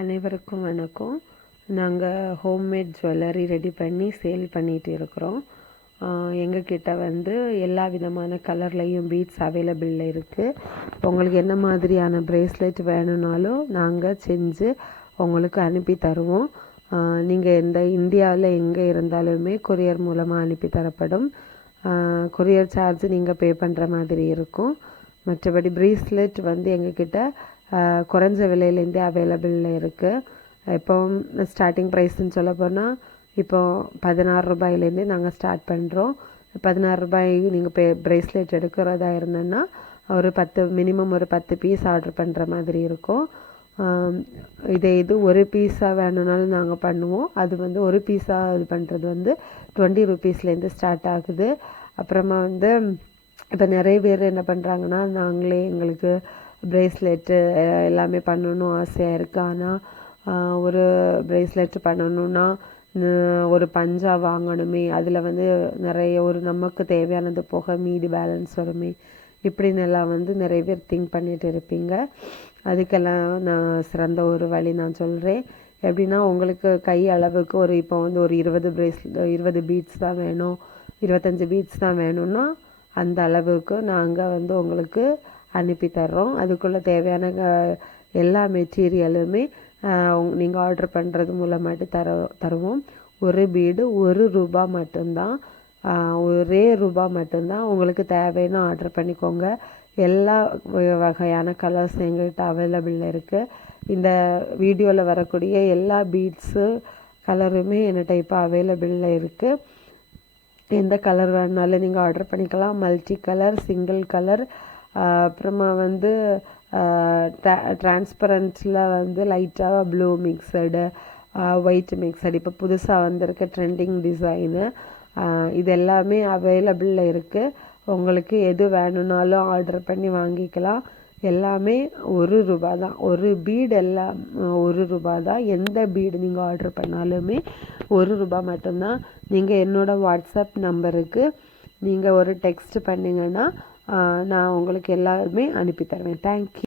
அனைவருக்கும் வணக்கம். நாங்கள் ஹோம்மேட் ஜுவல்லரி ரெடி பண்ணி சேல் பண்ணிகிட்டு இருக்கிறோம். எங்கக்கிட்ட வந்து எல்லா விதமான கலர்லேயும் பீட்ஸ் அவைலபிளில் இருக்குது. உங்களுக்கு என்ன மாதிரியான ப்ரேஸ்லெட் வேணும்னாலும் நாங்கள் செஞ்சு உங்களுக்கு அனுப்பி தருவோம். நீங்கள் இந்தியாவில் எங்கே இருந்தாலுமே கொரியர் மூலமாக அனுப்பி தரப்படும். கொரியர் சார்ஜ் நீங்கள் பே பண்ணுற மாதிரி இருக்கும். மற்றபடி ப்ரேஸ்லெட் வந்து எங்கக்கிட்ட குறைஞ்ச விலையிலேருந்தே அவைலபிளில் இருக்குது. இப்போ ஸ்டார்டிங் ப்ரைஸ்ன்னு சொல்ல போனால் இப்போ 16 ரூபாயிலேருந்தே நாங்கள் ஸ்டார்ட் பண்ணுறோம். 16 ரூபாய் நீங்கள் ப்ரேஸ்லெட் எடுக்கிறதா இருந்தேன்னா ஒரு 10 பீஸ் ஆர்டர் பண்ணுற மாதிரி இருக்கும். இது ஒரு பீஸாக வேணும்னாலும் நாங்கள் பண்ணுவோம். அது வந்து ஒரு பீஸாக இது பண்ணுறது வந்து 20 ரூபீஸ்லேருந்து ஸ்டார்ட் ஆகுது. அப்புறமா வந்து இப்போ நிறைய பேர் என்ன பண்ணுறாங்கன்னா, எங்களுக்கு ப்ரேஸ்லெட்டு எல்லாமே பண்ணணும் ஆசையாக இருக்குது. ஆனால் ஒரு ப்ரேஸ்லெட்டு பண்ணணுன்னா ஒரு பஞ்சா வாங்கணுமே, அதில் வந்து நிறைய நமக்கு தேவையானது போக மீதி பேலன்ஸ் வருமே, இப்படின்னு எல்லாம் வந்து நிறைய பேர் திங்க் பண்ணிகிட்டு இருப்பீங்க. அதுக்கெல்லாம் நான் சிறந்த ஒரு வழி நான் சொல்கிறேன். எப்படின்னா, உங்களுக்கு கை அளவுக்கு இப்போ வந்து ஒரு 20 பீட்ஸ் தான் வேணும், 25 பீட்ஸ் தான் வேணும்னா அந்த அளவுக்கு நாங்கள் வந்து உங்களுக்கு அனுப்பி தர்றோம். அதுக்குள்ளே தேவையான எல்லா மெட்டீரியலுமே நீங்கள் ஆர்டர் பண்ணுறது மூலமாட்டு தருவோம். ஒரு பீடு 1 ரூபா மட்டும்தான், ஒரே ரூபா மட்டும்தான். உங்களுக்கு தேவைன்னா ஆர்டர் பண்ணிக்கோங்க. எல்லா வகையான கலர்ஸ் எங்கள்கிட்ட அவைலபிளில் இருக்குது. இந்த வீடியோவில் வரக்கூடிய எல்லா பீட்ஸு கலருமே என்கிட்ட இப்போ அவைலபிளில் இருக்குது. எந்த கலர் வேணுனாலும் நீங்கள் ஆர்டர் பண்ணிக்கலாம். மல்டி கலர், சிங்கிள் கலர், அப்புறமா வந்து டிரான்ஸ்பரண்ட்டில் வந்து லைட்டாக ப்ளூ மிக்சடு, ஒயிட் மிக்சடு, இப்போ புதுசாக வந்திருக்க ட்ரெண்டிங் டிசைனு, இது எல்லாமே அவைலபிளில் இருக்குது. உங்களுக்கு எது வேணும்னாலும் ஆர்டர் பண்ணி வாங்கிக்கலாம். எல்லாமே 1 ரூபா தான். ஒரு பீடு எல்லாம் 1 ரூபா தான். எந்த பீடு நீங்கள் ஆர்டர் பண்ணாலுமே 1 ரூபா மட்டும்தான். நீங்கள் என்னோடய வாட்ஸ்அப் நம்பருக்கு நீங்கள் ஒரு டெக்ஸ்ட் பண்ணிங்கன்னா நான் உங்களுக்கு எல்லாருமே அனுப்பி தருவேன். தேங்க்யூ.